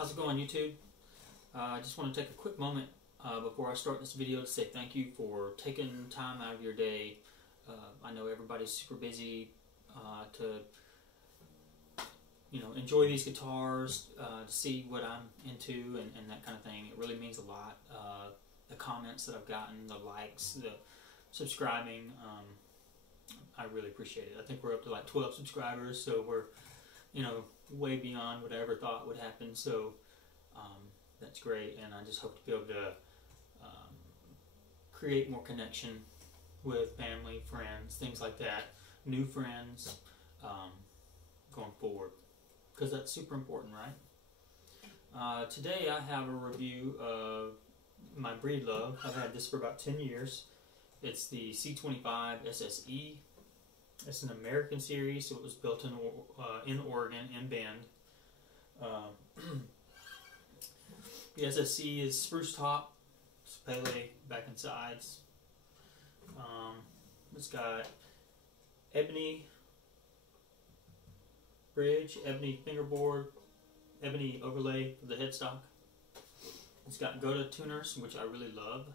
How's it going, YouTube? I just want to take a quick moment before I start this video to say thank you for taking time out of your day. I know everybody's super busy to enjoy these guitars, to see what I'm into and that kind of thing. It really means a lot. The comments that I've gotten, the likes, the subscribing, I really appreciate it. I think we're up to like 12 subscribers, so we're way beyond what I ever thought would happen. So that's great, and I just hope to be able to create more connection with family, friends, things like that, new friends, going forward, because that's super important, right? Today I have a review of my Breedlove. I've had this for about 10 years. It's the C25 SSE. It's an American series, so it was built in Oregon, in Bend. The SSE is spruce top, Pele back and sides. It's got ebony bridge, ebony fingerboard, ebony overlay for the headstock. It's got Goda tuners, which I really love.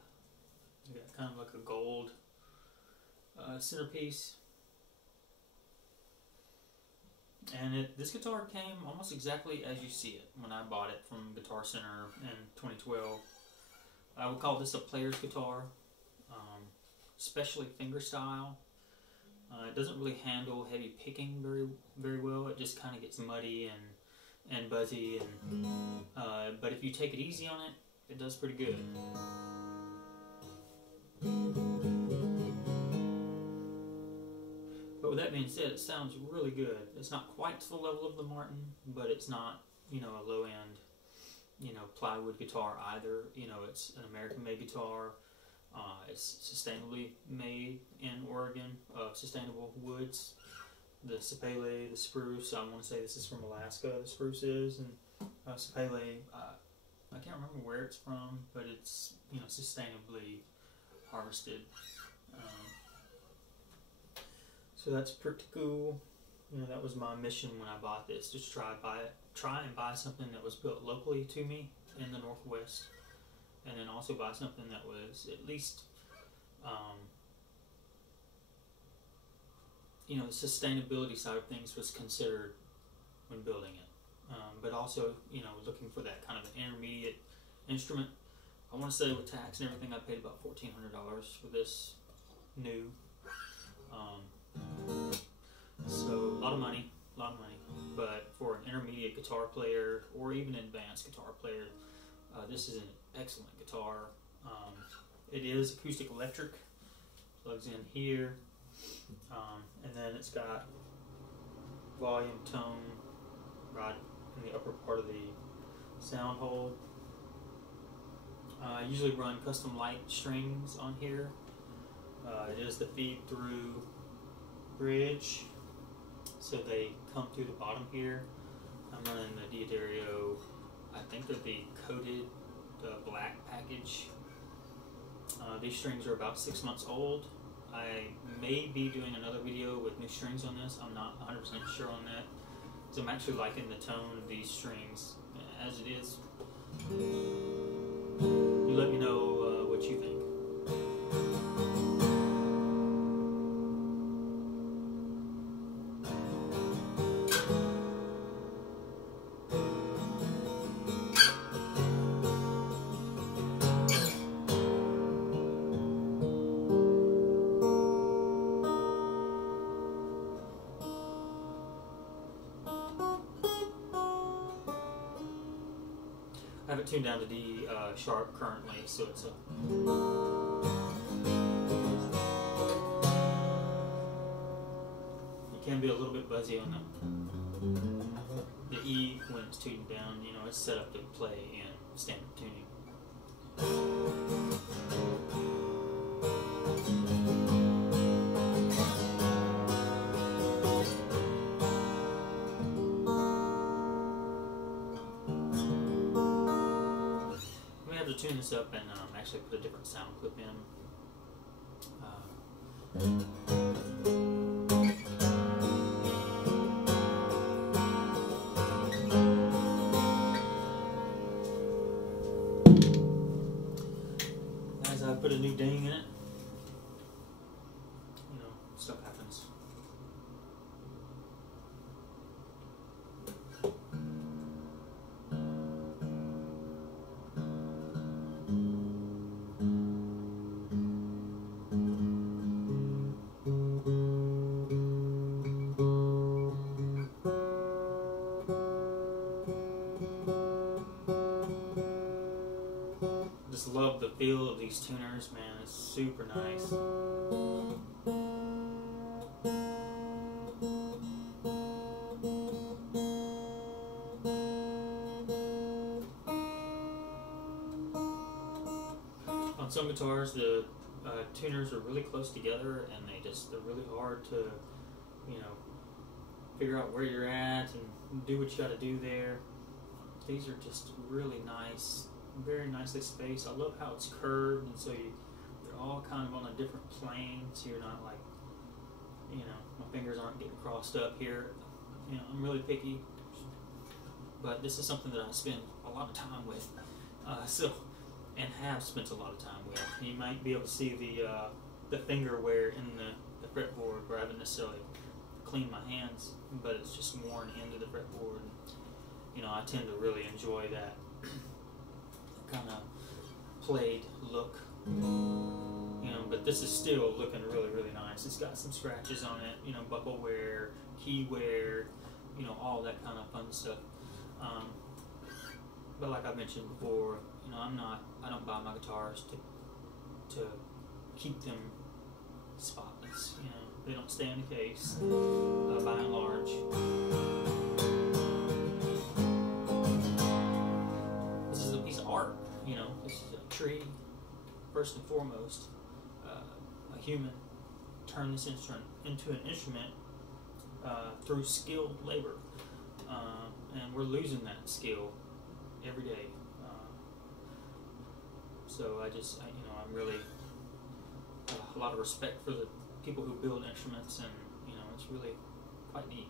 It's got kind of like a gold centerpiece. And this guitar came almost exactly as you see it when I bought it from Guitar Center in 2012. I would call this a player's guitar, especially fingerstyle. It doesn't really handle heavy picking very well. It just kind of gets muddy and buzzy, but if you take it easy on it, it does pretty good. But with that being said, it sounds really good. It's not quite to the level of the Martin, but it's not, a low-end, plywood guitar either. It's an American-made guitar. It's sustainably made in Oregon of sustainable woods. The sapele, the spruce, I want to say this is from Alaska, the spruce is, and sapele, I can't remember where it's from, but it's, sustainably harvested. So that's pretty cool. That was my mission when I bought this, just try and buy something that was built locally to me in the Northwest, and then also buy something that was at least, the sustainability side of things was considered when building it, but also, looking for that kind of an intermediate instrument. I want to say with tax and everything, I paid about $1,400 for this new. So a lot of money, but for an intermediate guitar player or even an advanced guitar player, this is an excellent guitar. It is acoustic electric, plugs in here, and then it's got volume, tone right in the upper part of the sound hole. I usually run custom light strings on here. It is the feed through bridge, so they come through the bottom here. I'm running the daddario, I think they're the coated, the black package. These strings are about 6 months old. I may be doing another video with new strings on this. I'm not 100% sure on that, because I'm actually liking the tone of these strings as it is. You let me know what you think. I have it tuned down to D sharp currently, so it's a. It can be a little bit buzzy on the E when it's tuned down. It's set up to play in standard tuning. Tune this up and actually put a different sound clip in. feel of these tuners, man, is super nice. On some guitars, the tuners are really close together, and they're really hard to, you know, figure out where you're at and do what you got to do there. These are just really nice, very nicely spaced. I love how it's curved, and so they're all kind of on a different plane, so you're not like, you know, my fingers aren't getting crossed up here. You know, I'm really picky, but this is something that I spend a lot of time with, and have spent a lot of time with. You might be able to see the finger wear in the fretboard where I haven't necessarily cleaned my hands, but it's just worn into the fretboard. You know, I tend to really enjoy that kind of played look. You know, but this is still looking really, really nice. It's got some scratches on it, you know, buckle wear, key wear, you know, all that kind of fun stuff. But like I mentioned before, you know, I don't buy my guitars to keep them spotless. You know, they don't stay in the case by and large. This is a piece of art. You know, this is a tree. First and foremost, a human turned this instrument into an instrument through skilled labor, and we're losing that skill every day. So I'm really a lot of respect for the people who build instruments, and you know, it's really quite neat.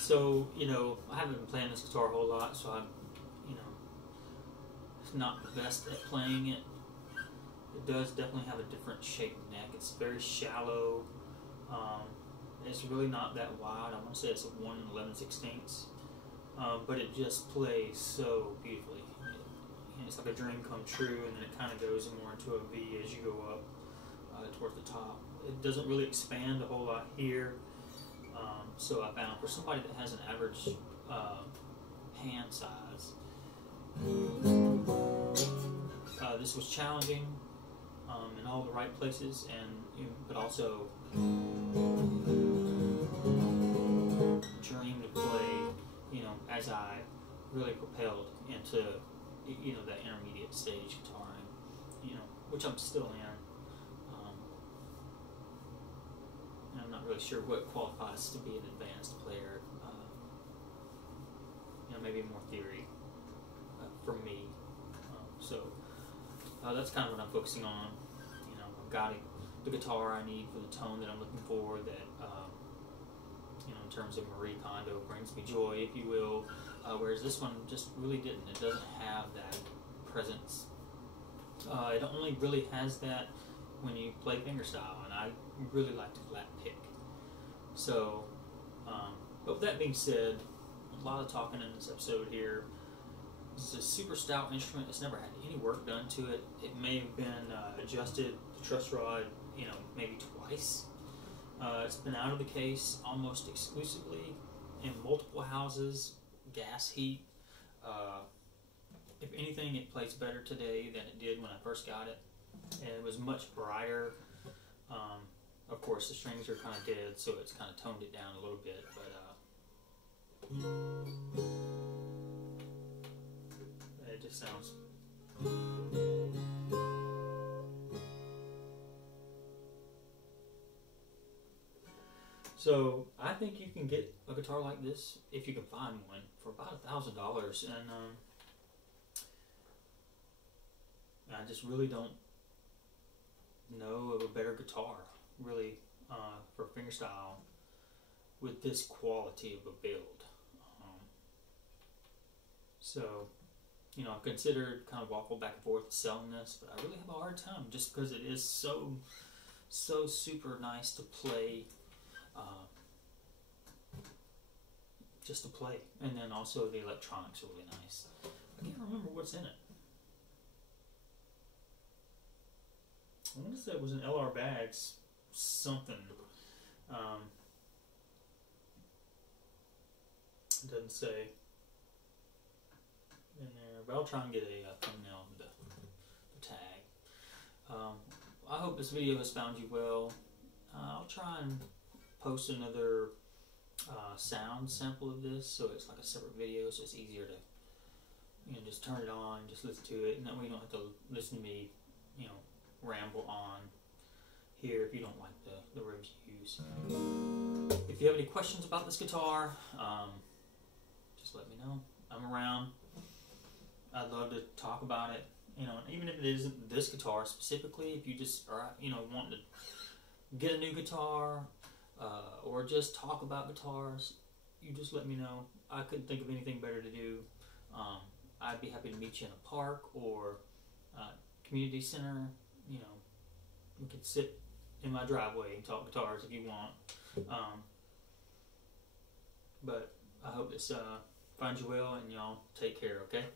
So, you know, I haven't been playing this guitar a whole lot, so I'm, you know, not the best at playing it. It does definitely have a different shaped neck. It's very shallow. It's really not that wide. I want to say it's a 1 11/16. But it just plays so beautifully. It's like a dream come true, and then it kind of goes more into a V as you go up towards the top. It doesn't really expand a whole lot here. So I found for somebody that has an average hand size, this was challenging in all the right places, and but also dream to play, you know, as I really propelled into, you know, that intermediate stage guitaring, you know, which I'm still in. And I'm not really sure what qualifies to be an advanced player. You know, maybe more theory for me. So that's kind of what I'm focusing on. You know, I've got the guitar I need for the tone that I'm looking for, that you know, in terms of Marie Kondo, brings me joy, if you will. Whereas this one just really didn't. It doesn't have that presence. It only really has that when you play fingerstyle, and I really like to flat pick. So, but with that being said, a lot of talking in this episode here. This is a super stout instrument. It's never had any work done to it. It may have been adjusted, the truss rod, maybe twice. It's been out of the case almost exclusively in multiple houses, gas heat. If anything, it plays better today than it did when I first got it. And it was much brighter. Of course, the strings are kind of dead, so it's kind of toned it down a little bit. But it just sounds. So I think you can get a guitar like this, if you can find one, for about $1,000, and I just really don't know of a better guitar, really, for fingerstyle with this quality of a build. So, I've considered kind of waffle back and forth selling this, but I really have a hard time just because it is so super nice to play. Just to play, and then also the electronics are really nice. I can't remember what's in it. I want to say it was an LR Bags something. It doesn't say in there, but I'll try and get a thumbnail of the tag. I hope this video has found you well. I'll try and post another sound sample of this, so it's like a separate video, so it's easier to just turn it on, just listen to it, and that way you don't have to listen to me ramble on here if you don't like the reviews. If you have any questions about this guitar, just let me know. I'm around. I'd love to talk about it, even if it isn't this guitar specifically. If you just are wanting to get a new guitar, or just talk about guitars, you just let me know. I couldn't think of anything better to do. I'd be happy to meet you in a park or community center. We could sit in my driveway and talk guitars if you want. But I hope this finds you well, and y'all take care, okay?